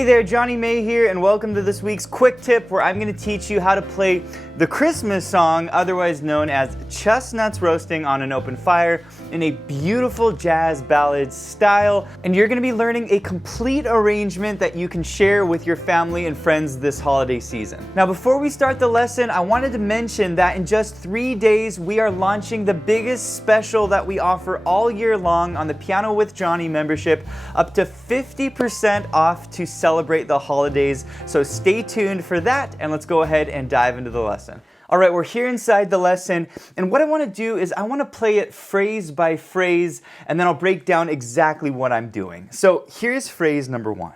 Hey there, Johnny May here, and welcome to this week's quick tip where I'm going to teach you how to play the Christmas song, otherwise known as Chestnuts Roasting on an Open Fire, in a beautiful jazz ballad style. And you're going to be learning a complete arrangement that you can share with your family and friends this holiday season. Now, before we start the lesson, I wanted to mention that in just 3 days, we are launching the biggest special that we offer all year long on the Piano with Johnny membership, up to 50% off to celebrate the holidays. So stay tuned for that, and let's go ahead and dive into the lesson. All right, we're here inside the lesson, and what I want to do is I want to play it phrase by phrase, and then I'll break down exactly what I'm doing. So here's phrase number 1.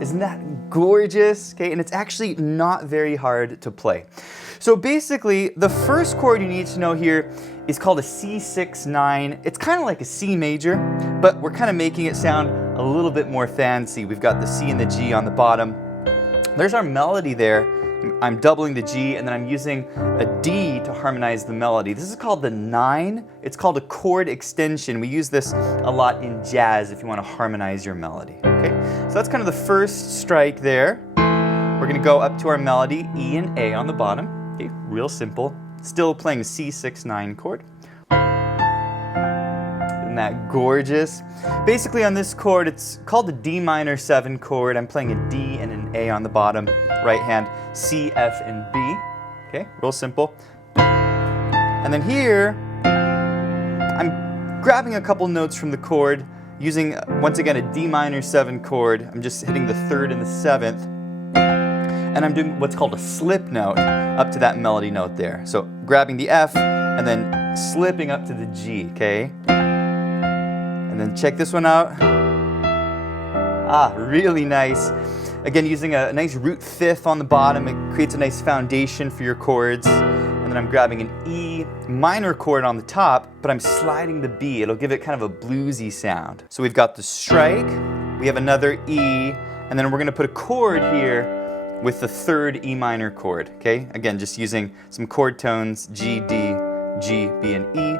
Isn't that gorgeous? Okay, and it's actually not very hard to play. So basically, the first chord you need to know here is called a C6-9. It's kind of like a C major, but we're kind of making it sound a little bit more fancy. We've got the C and the G on the bottom. There's our melody there. I'm doubling the G, and then I'm using a D to harmonize the melody. This is called the 9. It's called a chord extension. We use this a lot in jazz if you want to harmonize your melody. Okay, so that's kind of the first strike there. We're going to go up to our melody, E and A on the bottom. Okay, real simple. Still playing a C6-9 chord. Isn't that gorgeous? Basically on this chord, it's called the D minor 7 chord. I'm playing a D and an A on the bottom. Right hand, C, F, and B. Okay, real simple. And then here, I'm grabbing a couple notes from the chord, using, once again, a D minor 7 chord. I'm just hitting the 3rd and the 7th. And I'm doing what's called a slip note up to that melody note there. So grabbing the F and then slipping up to the G, okay? And then check this one out. Really nice. Again, using a nice root 5th on the bottom, it creates a nice foundation for your chords. And then I'm grabbing an E minor chord on the top, but I'm sliding the B. It'll give it kind of a bluesy sound. So we've got the strike, we have another E, and then we're gonna put a chord here with the 3rd E minor chord, okay? Again, just using some chord tones, G, D, G, B, and E.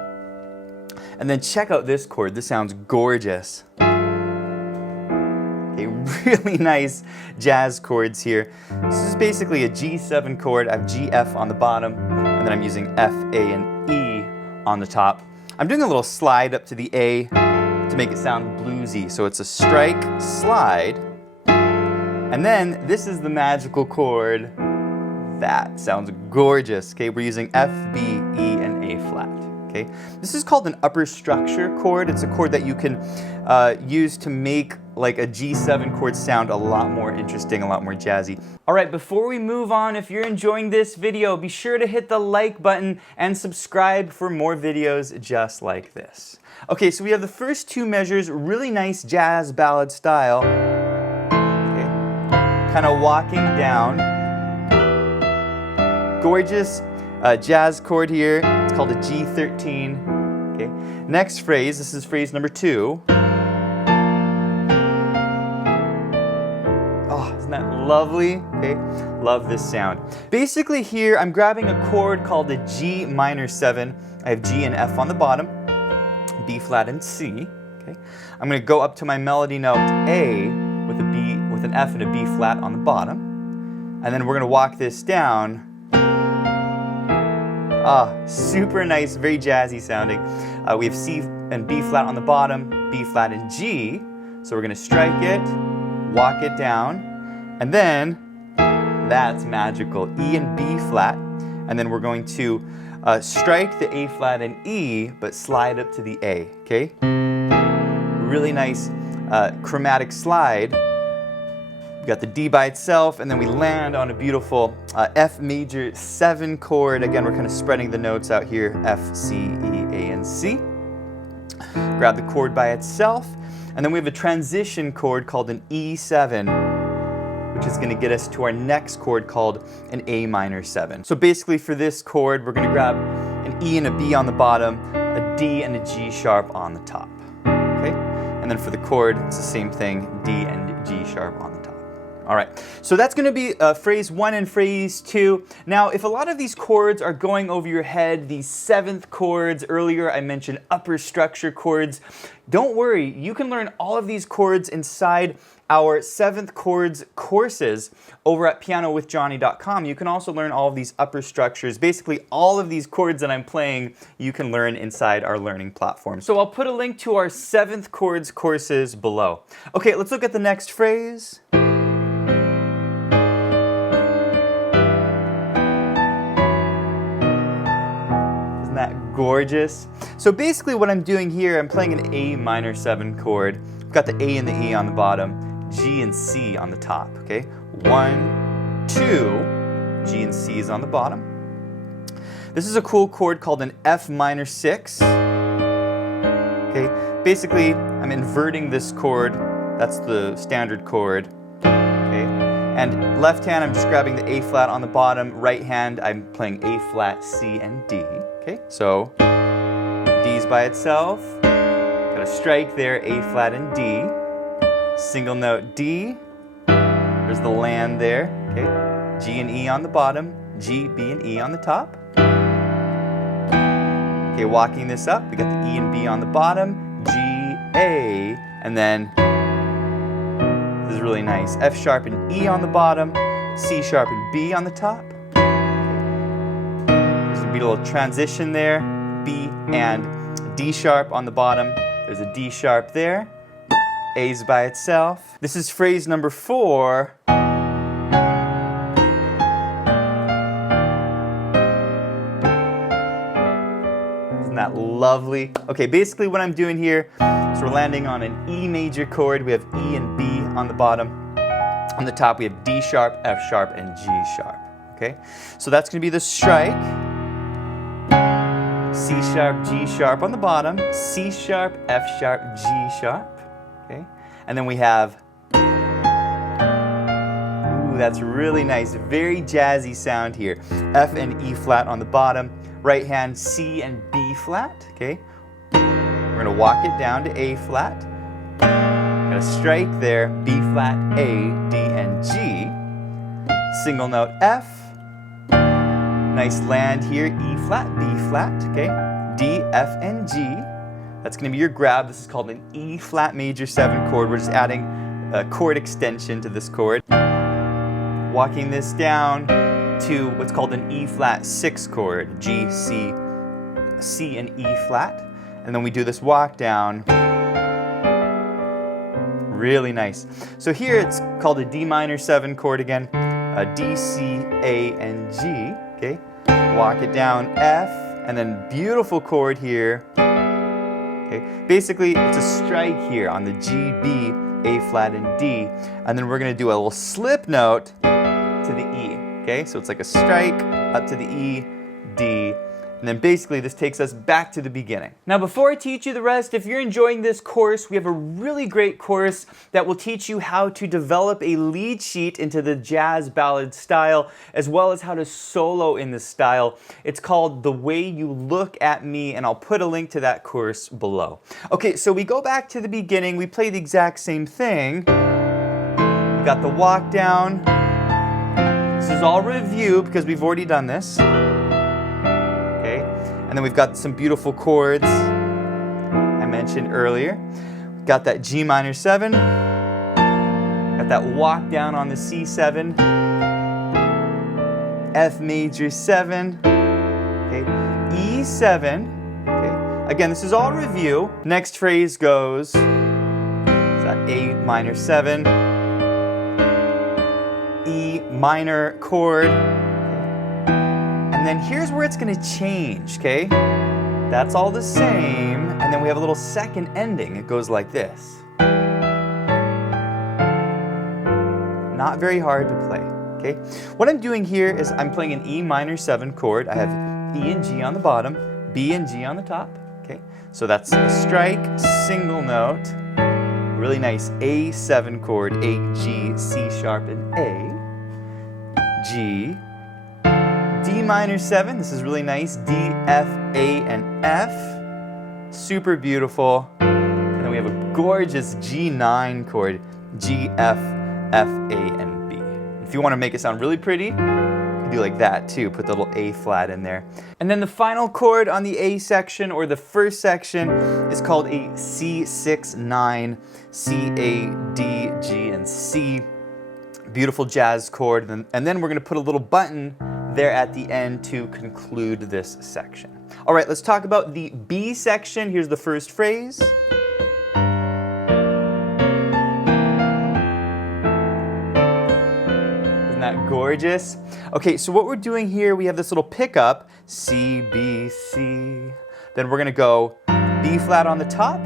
And then check out this chord. This sounds gorgeous. Okay, really nice jazz chords here. This is basically a G7 chord. I have G, F on the bottom, and then I'm using F, A, and E on the top. I'm doing a little slide up to the A to make it sound bluesy. So it's a strike, slide, and then this is the magical chord. That sounds gorgeous. Okay, we're using F, B, E, and A flat. Okay, this is called an upper structure chord. It's a chord that you can use to make like a G7 chord sound a lot more interesting, a lot more jazzy. All right, before we move on, if you're enjoying this video, be sure to hit the like button and subscribe for more videos just like this. Okay, so we have the first 2 measures, really nice jazz ballad style. Kind of walking down. Gorgeous jazz chord here. It's called a G13. Okay. Next phrase, this is phrase number 2. Oh, isn't that lovely? Okay, love this sound. Basically here, I'm grabbing a chord called the G minor 7. I have G and F on the bottom, B flat and C. Okay. I'm going to go up to my melody note A with a B, with an F and a B flat on the bottom. And then we're going to walk this down. Super nice, very jazzy sounding. We have C and B flat on the bottom, B flat and G. So we're going to strike it, walk it down, and then that's magical. E and B flat. And then we're going to strike the A flat and E, but slide up to the A, okay? Really nice chromatic slide. We got the D by itself, and then we land on a beautiful F major 7 chord. Again, we're kind of spreading the notes out here, F, C, E, A, and C. Grab the chord by itself, and then we have a transition chord called an E7, which is going to get us to our next chord called an A minor 7. So basically for this chord, we're going to grab an E and a B on the bottom, a D and a G sharp on the top. Okay? And then for the chord, it's the same thing, D and G sharp on the top. All right, so that's going to be phrase 1 and phrase 2. Now, if a lot of these chords are going over your head, these 7th chords, earlier I mentioned upper structure chords, don't worry, you can learn all of these chords inside our 7th chords courses over at PianoWithJonny.com. You can also learn all of these upper structures. Basically, all of these chords that I'm playing, you can learn inside our learning platform. So I'll put a link to our 7th chords courses below. Okay, let's look at the next phrase. That gorgeous. So basically what I'm doing here, I'm playing an A minor 7 chord. I've got the A and the E on the bottom, G and C on the top, okay? 1, 2, G and C is on the bottom. This is a cool chord called an F minor 6. Okay, basically I'm inverting this chord, that's the standard chord. And left hand, I'm just grabbing the A flat on the bottom. Right hand, I'm playing A flat, C, and D. Okay, so D's by itself. Got a strike there, A flat and D. Single note D. There's the land there. Okay, G and E on the bottom. G, B, and E on the top. Okay, walking this up, we got the E and B on the bottom. G, A, and then this is really nice. F sharp and E on the bottom, C sharp and B on the top. There's gonna be a little transition there. B and D sharp on the bottom. There's a D sharp there. A's by itself. This is phrase number 4. Isn't that lovely? Okay, basically what I'm doing here, so we're landing on an E major chord. We have E and B on the bottom. On the top we have D sharp, F sharp, and G sharp. Okay, so that's going to be the strike. C sharp, G sharp on the bottom. C sharp, F sharp, G sharp. Okay, and then we have. Ooh, that's really nice. Very jazzy sound here. F and E flat on the bottom. Right hand C and B flat. Okay. We're going to walk it down to A flat. Got a strike there, B flat, A, D, and G. Single note F. Nice land here, E flat, B flat, okay? D, F, and G. That's going to be your grab. This is called an E flat major 7 chord. We're just adding a chord extension to this chord. Walking this down to what's called an E flat 6 chord. G, C, C, and E flat. And then we do this walk down. Really nice. So here it's called a D minor 7 chord again. D, C, A, and G. Okay. Walk it down, F, and then beautiful chord here. Okay. Basically, it's a strike here on the G, B, A flat, and D. And then we're going to do a little slip note to the E. Okay. So it's like a strike up to the E, D. And then basically this takes us back to the beginning. Now before I teach you the rest, if you're enjoying this course, we have a really great course that will teach you how to develop a lead sheet into the jazz ballad style, as well as how to solo in the style. It's called The Way You Look at Me, and I'll put a link to that course below. Okay, so we go back to the beginning. We play the exact same thing. We got the walk down. This is all review because we've already done this. And then we've got some beautiful chords I mentioned earlier. We've got that G minor 7. Got that walk down on the C7. F major 7. Okay. E7. Okay. Again, this is all review. Next phrase goes, that A minor 7. E minor chord. And then here's where it's going to change, okay? That's all the same, and then we have a little second ending. It goes like this. Not very hard to play, okay? What I'm doing here is I'm playing an E minor 7 chord. I have E and G on the bottom, B and G on the top, okay? So that's a strike, single note, really nice A7 chord, A, G, C sharp, and A, G, D minor 7, this is really nice, D, F, A, and F, super beautiful. And then we have a gorgeous G9 chord, G, F, F, A, and If you want to make it sound really pretty, you can do like that too, put the little A flat in there. And then the final chord on the A section, or the first section, is called a C6-9, C, A, D, G, and C. Beautiful jazz chord, and then we're going to put a little button there at the end to conclude this section. All right, let's talk about the B section. Here's the first phrase. Isn't that gorgeous? Okay, so what we're doing here, we have this little pickup, C, B, C. Then we're going to go B flat on the top.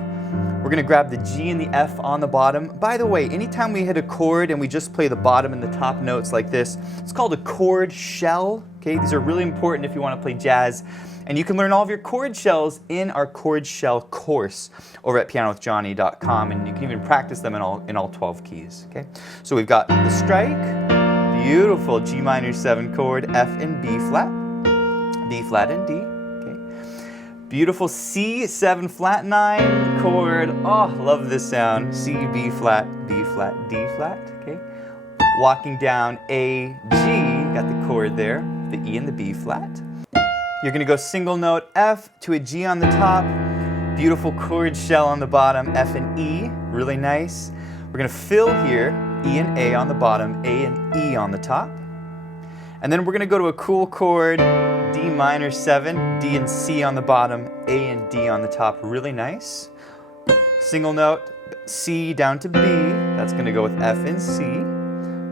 We're going to grab the G and the F on the bottom. By the way, anytime we hit a chord and we just play the bottom and the top notes like this, it's called a chord shell. Okay, these are really important if you want to play jazz. And you can learn all of your chord shells in our chord shell course over at PianoWithJonny.com, and you can even practice them in all 12 keys. Okay, so we've got the strike, beautiful G minor 7 chord, F and B flat and D. Beautiful C7 flat 9 chord. Oh, love this sound. C, B flat, D flat. Okay. Walking down A, G, got the chord there, the E and the B flat. You're gonna go single note F to a G on the top. Beautiful chord shell on the bottom, F and E, really nice. We're gonna fill here, E and A on the bottom, A and E on the top. And then we're gonna go to a cool chord, D minor 7, D and C on the bottom, A and D on the top, really nice. Single note, C down to B, that's gonna go with F and C,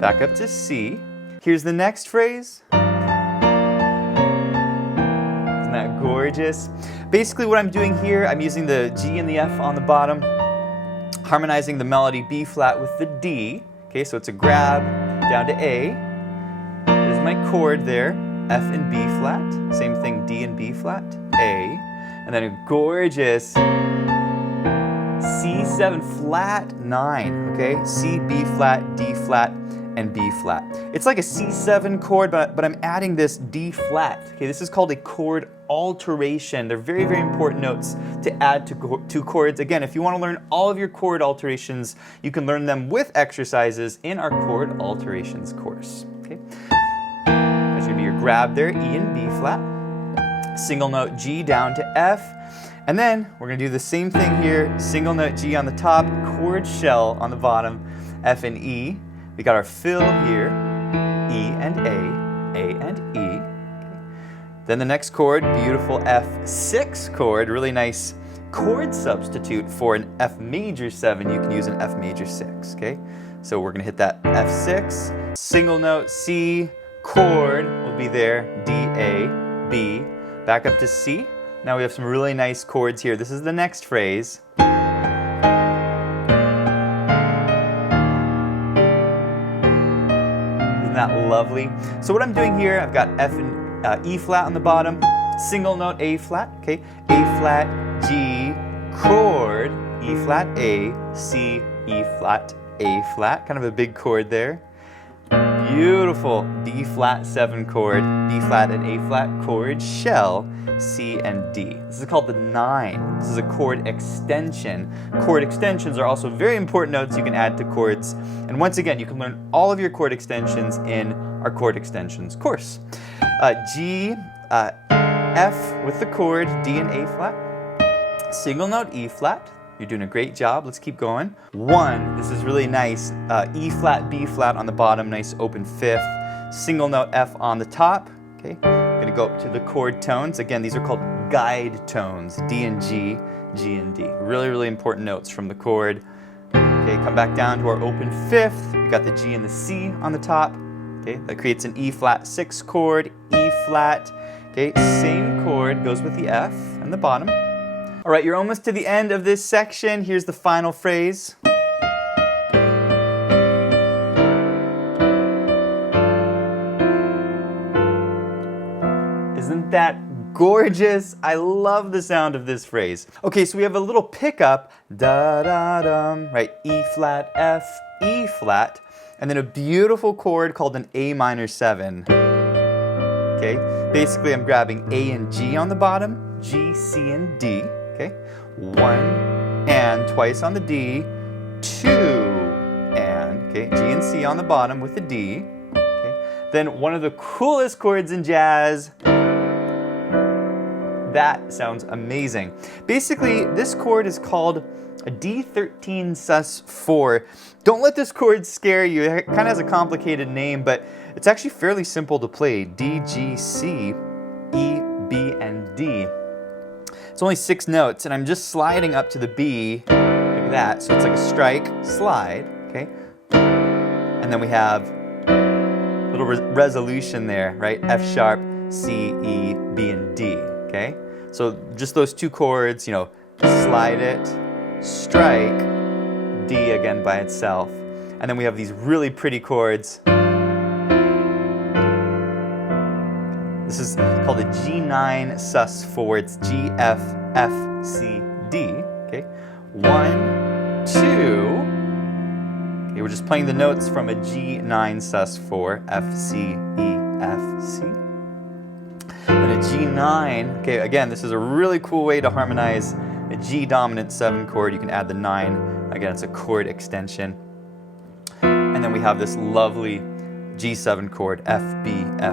back up to C. Here's the next phrase. Isn't that gorgeous? Basically what I'm doing here, I'm using the G and the F on the bottom, harmonizing the melody B flat with the D. Okay, so it's a grab down to A. There's my chord there. F and B flat, same thing, D and B flat, A, and then a gorgeous C7 flat 9, okay? C, B flat, D flat, and B flat. It's like a C7 chord, but I'm adding this D flat, okay? This is called a chord alteration. They're very, very important notes to add to chords. Again, if you want to learn all of your chord alterations, you can learn them with exercises in our chord alterations course, okay? There's going to be your grab there, E and B flat, single note G down to F, and then we're going to do the same thing here, single note G on the top, chord shell on the bottom, F and E. We got our fill here, E and A and E. Okay. Then the next chord, beautiful F6 chord, really nice chord substitute for an F major 7. You can use an F major 6, okay? So we're going to hit that F6, single note C, chord will be there, D, A, B, back up to C. Now we have some really nice chords here. This is the next phrase. Isn't that lovely? So what I'm doing here, I've got F and E flat on the bottom, single note A flat, okay? A flat, G, chord, E flat, A, C, E flat, A flat, kind of a big chord there. Beautiful B flat 7 chord, B flat and A flat chord shell, C and D. This is called the 9. This is a chord extension. Chord extensions are also very important notes you can add to chords. And once again, you can learn all of your chord extensions in our chord extensions course. G, F with the chord, D and A flat, single note E flat. You're doing a great job. Let's keep going. 1, this is really nice. E flat, B flat on the bottom, nice open 5th. Single note F on the top. Okay, I'm gonna go up to the chord tones. Again, these are called guide tones. D and G, G and D. Really, really important notes from the chord. Okay, come back down to our open 5th. We got the G and the C on the top. Okay, that creates an E flat 6 chord, E flat. Okay, same chord goes with the F and the bottom. All right, you're almost to the end of this section. Here's the final phrase. Isn't that gorgeous? I love the sound of this phrase. Okay, so we have a little pickup, da-da-dum, right? E flat, F, E flat, and then a beautiful chord called an A minor 7. Okay, basically I'm grabbing A and G on the bottom, G, C, and D. Okay, 1 and twice on the D, 2 and, okay, G and C on the bottom with the D, then one of the coolest chords in jazz. That sounds amazing. Basically, this chord is called a D13 sus4. Don't let this chord scare you. It kind of has a complicated name, but it's actually fairly simple to play. D, G, C, E, B, and D. It's only 6 notes, and I'm just sliding up to the B like that. So it's like a strike, slide, okay? And then we have a little resolution there, right? F sharp, C, E, B, and D, okay? So just those 2 chords, you know, slide it, strike, D again by itself. And then we have these really pretty chords. This is called a G9 sus4. It's G, F, F, C, D, okay? 1, 2. Okay, we're just playing the notes from a G9 sus4, F, C, E, F, C. Then a G9, okay, again, this is a really cool way to harmonize a G dominant 7 chord. You can add the 9, again, it's a chord extension. And then we have this lovely G7 chord, F, B, and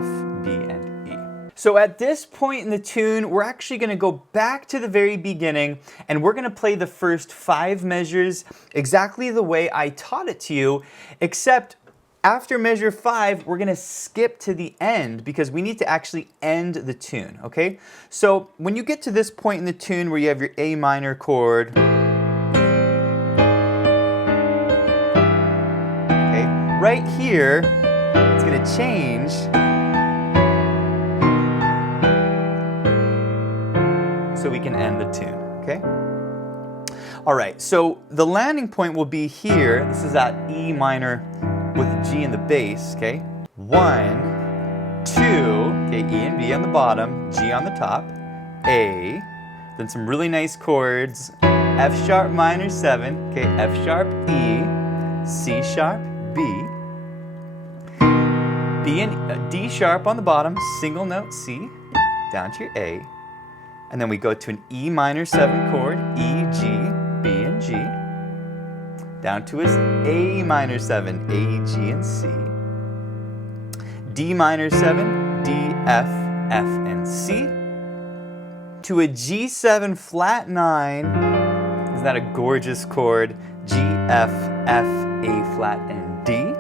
E. So at this point in the tune, we're actually going to go back to the very beginning, and we're going to play the first 5 measures exactly the way I taught it to you, except after measure 5, we're going to skip to the end because we need to actually end the tune, okay? So when you get to this point in the tune where you have your A minor chord, okay, right here, it's going to change so we can end the tune, okay? All right, so the landing point will be here. This is at E minor with the G in the bass, okay? 1, 2, okay, E and B on the bottom, G on the top, A, then some really nice chords, F sharp minor 7, okay, F sharp E, C sharp B, B and D sharp on the bottom, single note C, down to your A, and then we go to an E minor 7 chord, E, G, B, and G, down to his A minor 7, A, G, and C, D minor 7, D, F, F, and C, to a G7 flat 9, isn't that a gorgeous chord, G, F, F, A flat, and D,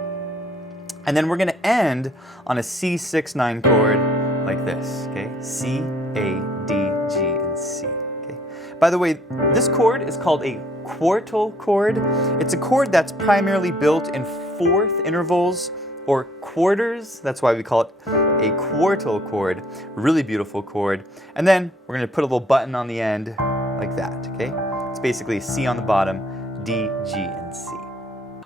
and then we're going to end on a C6-9 chord like this, okay, C, A, D, G, and C, okay. By the way, this chord is called a quartal chord. It's a chord that's primarily built in 4th intervals or quarters. That's why we call it a quartal chord. Really beautiful chord. And then we're going to put a little button on the end like that, okay? It's basically C on the bottom, D, G, and C.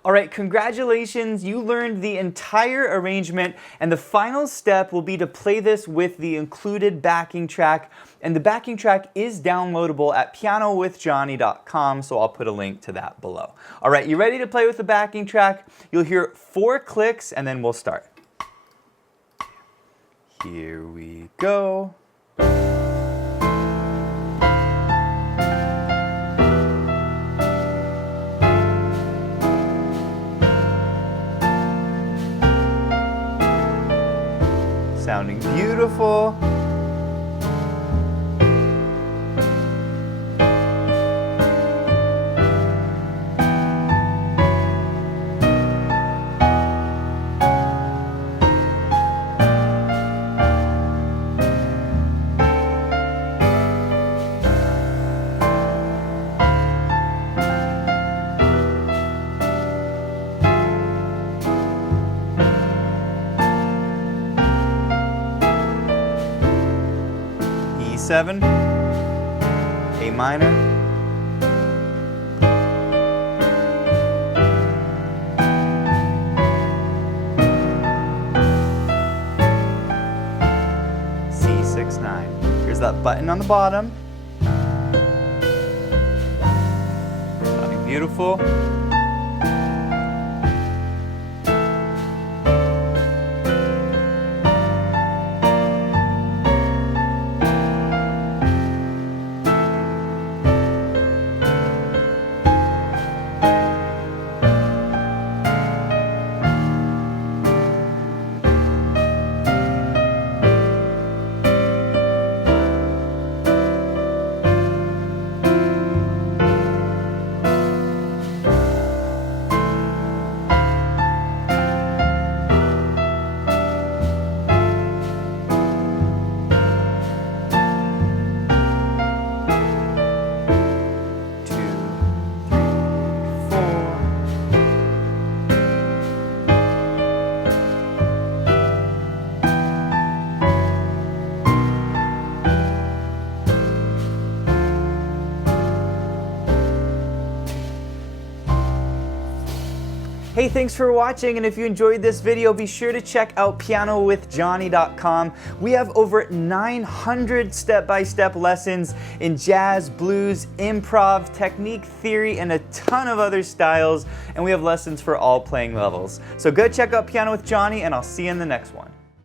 All right, congratulations, you learned the entire arrangement, and the final step will be to play this with the included backing track, and the backing track is downloadable at PianoWithJonny.com, so I'll put a link to that below. All right, you ready to play with the backing track? You'll hear 4 clicks, and then we'll start. Here we go. Sounding beautiful. E7, A minor, C6-9. Here's that button on the bottom. Sounding beautiful. Hey, thanks for watching, and if you enjoyed this video, be sure to check out PianoWithJonny.com. We have over 900 step-by-step lessons in jazz, blues, improv, technique, theory, and a ton of other styles, and we have lessons for all playing levels. So go check out Piano with Jonny, and I'll see you in the next one.